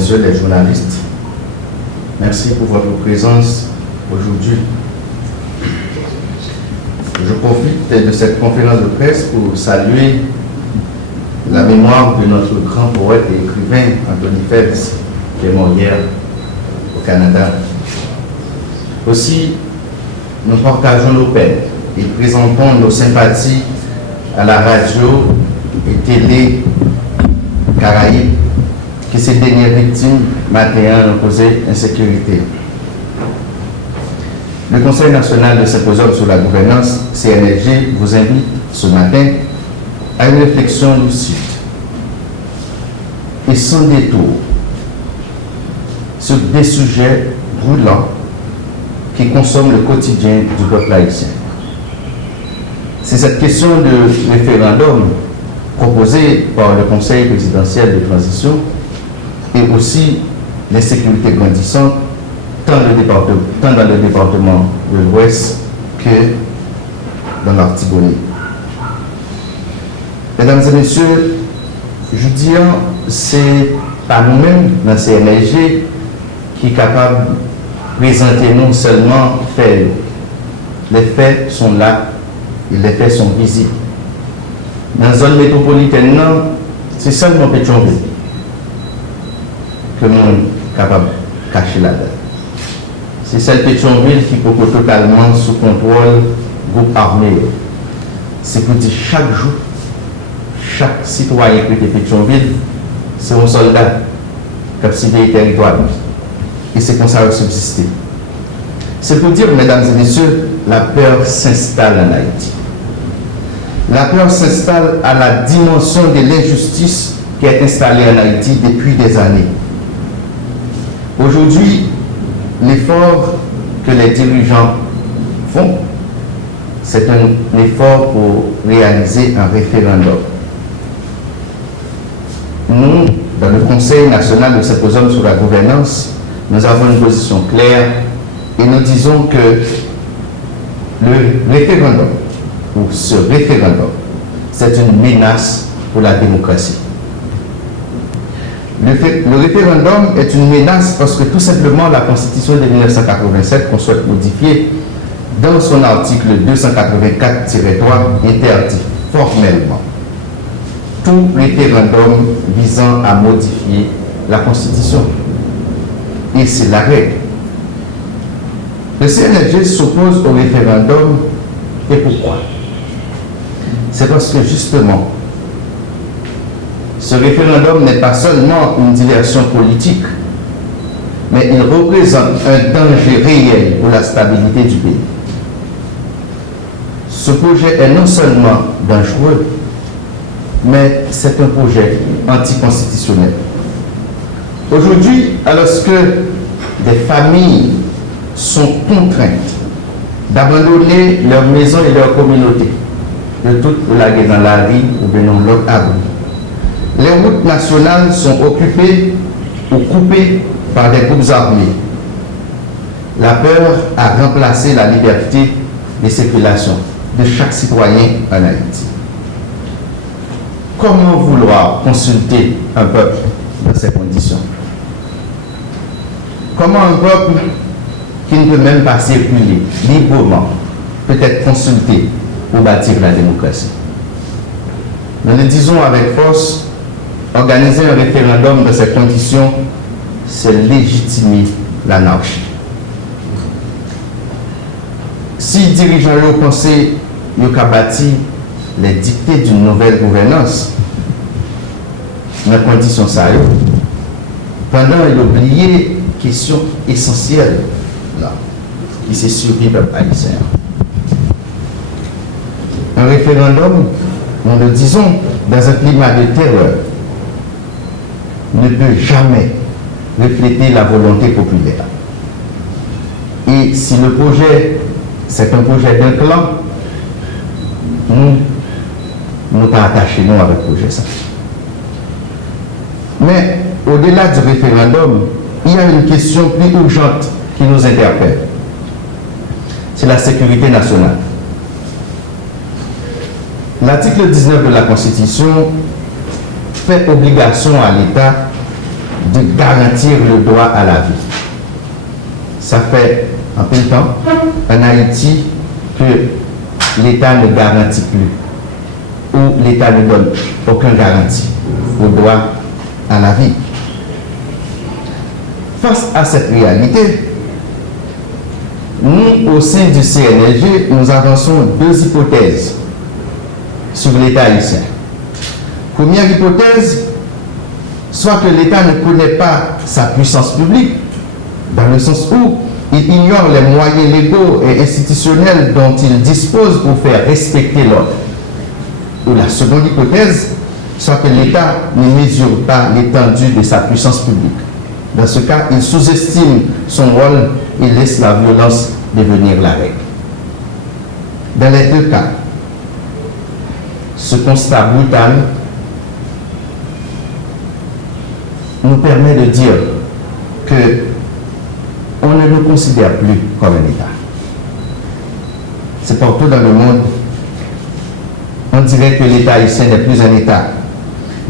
messieurs les journalistes, merci pour votre présence aujourd'hui. Je profite de cette conférence de presse pour saluer la mémoire de notre grand poète et écrivain Anthony Phelps, qui est mort hier au Canada. Aussi, nous partageons nos peines et présentons nos sympathies à la radio et télé Caraïbes, qui ces dernières victimes matin ont causé insécurité. Le Conseil national de symposium sur la gouvernance, CNSG, vous invite ce matin à une réflexion lucide et sans détour sur des sujets brûlants qui consomment le quotidien du peuple haïtien. C'est cette question de référendum proposée par le Conseil présidentiel de transition et aussi l'insécurité grandissante tant dans le département de l'Ouest que dans l'Artibonite. Mesdames et messieurs, je dis, c'est pas nous-mêmes dans CNSG qui est capable de présenter non seulement faits. Les faits sont là et les faits sont visibles. Dans la zone métropolitaine, c'est seulement Pétionville que nous sommes capables de cacher la date. C'est celle Pétionville qui peut totalement sous contrôle groupe armé. C'est pour dire chaque jour, chaque citoyen qui est Pétionville, c'est un soldat qui a cédé le territoire. Et c'est comme ça qu'il subsiste. C'est pour dire, mesdames et messieurs, la peur s'installe en Haïti. La peur s'installe à la dimension de l'injustice qui est installée en Haïti depuis des années. Aujourd'hui, l'effort que les dirigeants font, c'est un effort pour réaliser un référendum. Nous, dans le Conseil national de symposium sur la gouvernance, nous avons une position claire et nous disons que le référendum, ou ce référendum, c'est une menace pour la démocratie. Le référendum est une menace parce que tout simplement la Constitution de 1987 qu'on souhaite modifier dans son article 284-3 interdit formellement tout référendum visant à modifier la Constitution. Et c'est la règle. Le CNSG s'oppose au référendum. Et pourquoi? C'est parce que justement, ce référendum n'est pas seulement une diversion politique, mais il représente un danger réel pour la stabilité du pays. Ce projet est non seulement dangereux, mais c'est un projet anticonstitutionnel. Aujourd'hui, alors que des familles sont contraintes d'abandonner leur maison et leur communauté, de toutes pour la guerre dans la rue ou bien dans l'autre abri, les routes nationales sont occupées ou coupées par des groupes armés. La peur a remplacé la liberté de circulation de chaque citoyen en Haïti. Comment vouloir consulter un peuple dans ces conditions? Comment un peuple qui ne peut même pas circuler librement peut être consulté pour bâtir la démocratie? Nous le disons avec force, organiser un référendum dans ces conditions, c'est légitimer l'anarchie. Si les dirigeants ont pensé qu'ils ont bâti les dictées d'une nouvelle gouvernance, dans les conditions ça, pendant ils ont oublié question essentielle là, qui s'est surpris par haïtien. Un référendum, nous le disons, dans un climat de terreur, ne peut jamais refléter la volonté populaire. Et si le projet, c'est un projet d'un clan, nous pas attachés nous avec le projet ça. Mais au-delà du référendum, il y a une question plus urgente qui nous interpelle. C'est la sécurité nationale. L'article 19 de la Constitution fait obligation à l'État de garantir le droit à la vie. Ça fait un peu de temps en Haïti que l'État ne garantit plus, ou l'État ne donne aucune garantie au droit à la vie. Face à cette réalité, nous, au sein du CNLG, nous avançons deux hypothèses sur l'État haïtien. Première hypothèse, soit que l'État ne connaît pas sa puissance publique, dans le sens où il ignore les moyens légaux et institutionnels dont il dispose pour faire respecter l'ordre. Ou la seconde hypothèse, soit que l'État ne mesure pas l'étendue de sa puissance publique. Dans ce cas, il sous-estime son rôle et laisse la violence devenir la règle. Dans les deux cas, ce constat brutal nous permet de dire que on ne nous considère plus comme un État. C'est partout dans le monde, on dirait que l'État haïtien n'est plus un État.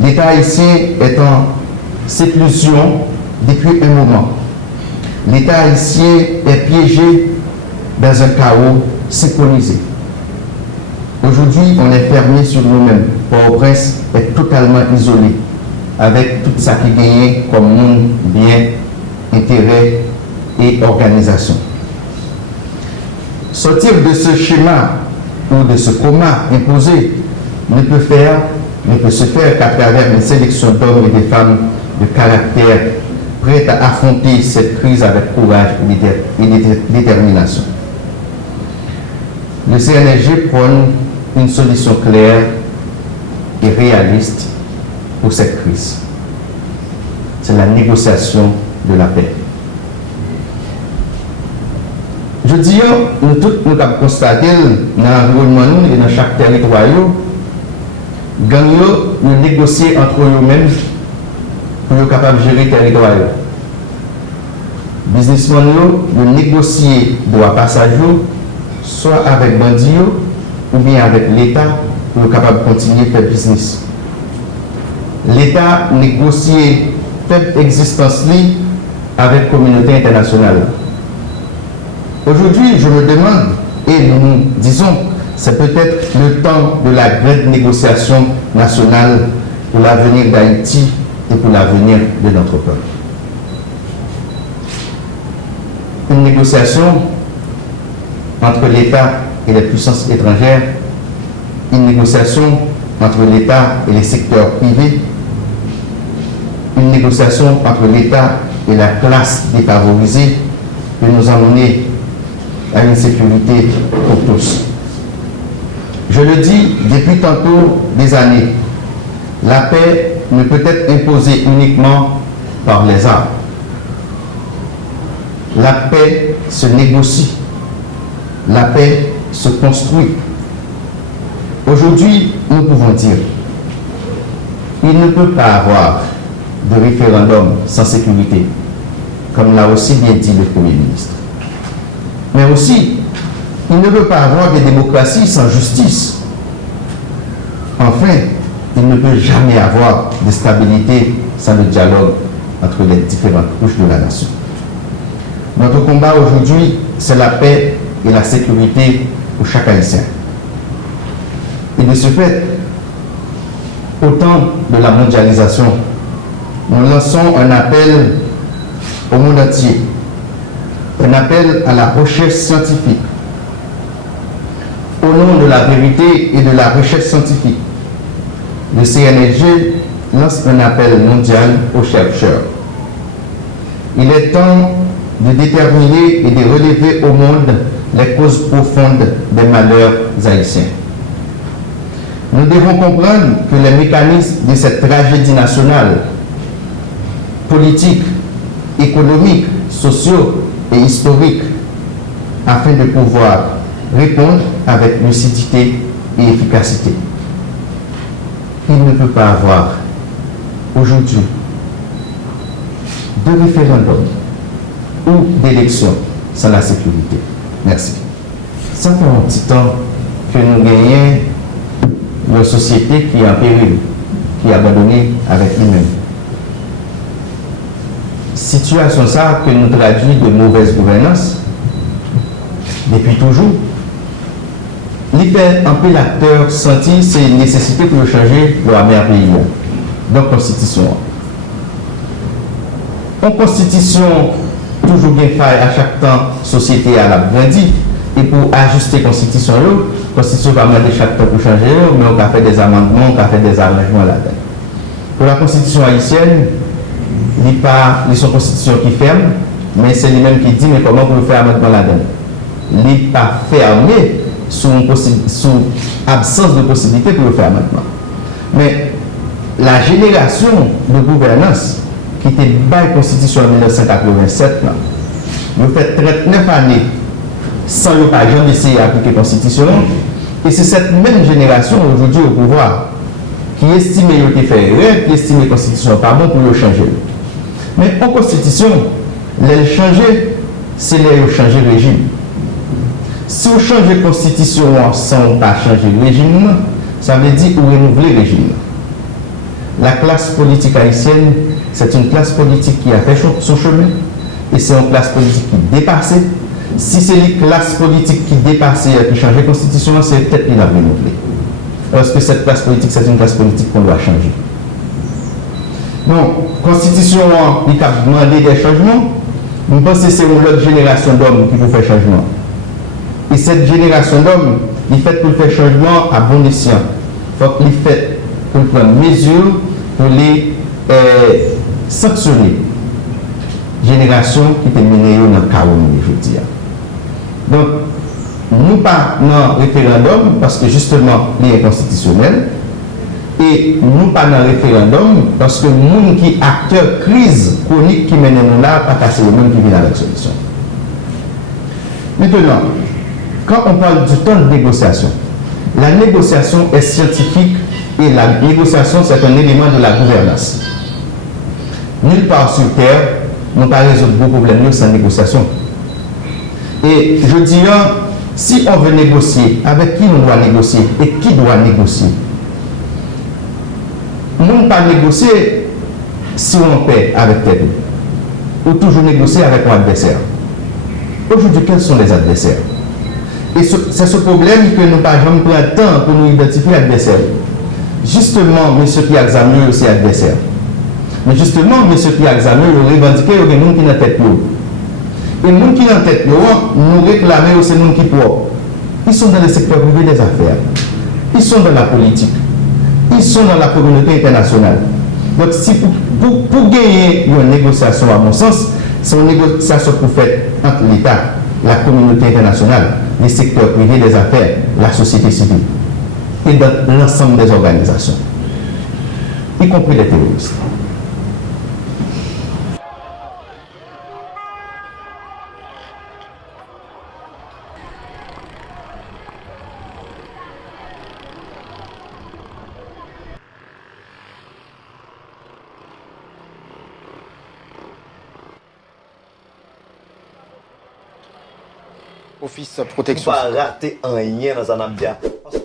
L'État haïtien est en séclusion depuis un moment. L'État haïtien est piégé dans un chaos synchronisé. Aujourd'hui, on est fermé sur nous-mêmes. Port-au-Prince est totalement isolé, avec tout ça qui gagne comme monde, bien, intérêt et organisation. Sortir de ce schéma ou de ce coma imposé ne peut se faire qu'à travers une sélection d'hommes et de femmes de caractère prêts à affronter cette crise avec courage et détermination. Le CNLG prône une solution claire et réaliste pour cette crise. C'est la négociation de la paix. Je dis, nous tous nous avons constaté dans l'environnement et dans chaque territoire, gang nous négocier entre eux-mêmes pour être capable de gérer le territoire. Businessmen nous négocier droit passage soit avec bandits ou bien avec l'État pour être capable de continuer à faire business. L'État négocie faible existence avec la communauté internationale. Aujourd'hui, je me demande, et nous disons, c'est peut-être le temps de la grande négociation nationale pour l'avenir d'Haïti et pour l'avenir de notre peuple. Une négociation entre l'État et les puissances étrangères, une négociation entre l'État et les secteurs privés, une négociation entre l'État et la classe défavorisée peut nous emmener à une sécurité pour tous. Je le dis depuis tantôt des années, la paix ne peut être imposée uniquement par les armes. La paix se négocie, la paix se construit. Aujourd'hui, nous pouvons dire, il ne peut pas avoir de référendum sans sécurité, comme l'a aussi bien dit le Premier ministre. Mais aussi, il ne peut pas avoir de démocratie sans justice. Enfin, il ne peut jamais avoir de stabilité sans le dialogue entre les différentes couches de la nation. Notre combat aujourd'hui, c'est la paix et la sécurité pour chaque Haïtien. Et de ce fait, au temps de la mondialisation, nous lançons un appel au monde entier, un appel à la recherche scientifique. Au nom de la vérité et de la recherche scientifique, le CNLG lance un appel mondial aux chercheurs. Il est temps de déterminer et de relever au monde les causes profondes des malheurs haïtiens. Nous devons comprendre que les mécanismes de cette tragédie nationale, politique, économique, sociaux et historique, afin de pouvoir répondre avec lucidité et efficacité. Il ne peut pas avoir aujourd'hui de référendum ou d'élection sans la sécurité. Merci. Ça fait un petit temps que nous gagnons une société qui est en péril, qui est abandonnée avec lui-même. situation ça que nous traduit de mauvaise gouvernance depuis toujours. Il fait un peu l'acteur sentir ces nécessités pour changer leur meilleur pays. Donc, constitution. En constitution, toujours bien fait à chaque temps, société à la grandi. Et pour ajuster la constitution, la constitution va demander chaque temps pour changer, mais on va faire des amendements, on va faire des arrangements là-dedans. Pour la constitution haïtienne, il n'y a pas une constitution qui ferme, mais c'est lui-même qui dit mais comment vous faire amendement là-dedans. Il n'est pas fermé sous absence de possibilité pour le faire amendement. Mais la génération de gouvernance qui était dans la constitution en 1987, nous fait 39 années sans le pas jamais essayer d'appliquer la constitution. Et c'est cette même génération aujourd'hui au pouvoir qui estime qu'il fait erreur, qui estime que la constitution n'est pas bon pour le changer. Mais en constitution, les changer, c'est les changer le régime. Si on change la constitution sans pas changer le régime, ça veut dire qu'on renouveler le régime. La classe politique haïtienne, c'est une classe politique qui a fait son chemin et c'est une classe politique qui dépasse. Si c'est les classes politiques qui dépassent et qui changent la constitution, c'est peut-être qu'il a renouvelé. Parce que cette classe politique, c'est une classe politique qu'on doit changer. Donc, la constitution, il a demandé des changements. Je pense que c'est une autre génération d'hommes qui peut faire changement. Et cette génération d'hommes, il fait pour faire changement à bon escient. Il faut qu'il fait pour prendre mesure pour les sanctionner. Génération qui était menée dans le chaos, je dis. Donc, nous pas dans le référendum parce que justement, il est constitutionnel. Et nous pas dans le référendum parce que les gens qui acteurs crise chronique qui mènent nous là, pas passer le monde qui vient avec la solution. Maintenant, quand on parle du temps de négociation, la négociation est scientifique et la négociation c'est un élément de la gouvernance. Nulle part sur terre, nous ne pouvons pas résoudre vos problèmes sans négociation. Et je dirais, si on veut négocier, avec qui on doit négocier et qui doit négocier? Nous ne pouvons pas négocier si on paie avec tel ou toujours négocier avec un adversaire. Aujourd'hui, quels sont les adversaires? Et c'est ce problème que nous n'avons pas jamais pris le temps pour nous identifier l'adversaire. Justement, M. Pierre Xamieux, c'est adversaire. Mais justement, M. Pierre Xamieux, il revendiquait qu'il y a des gens qui sont dans la tête. Et les gens qui sont dans la tête, nous réclamons que c'est les gens qui propres. Ils sont dans le secteur privé des affaires. Ils sont dans la politique. Ils sont dans la communauté internationale. Donc, si pour gagner une négociation, à mon sens, c'est une négociation pour faire entre l'État, la communauté internationale, les secteurs privés des affaires, la société civile et dans l'ensemble des organisations, y compris les terroristes. Office protection. Pas rater un rien dans un ambia. Parce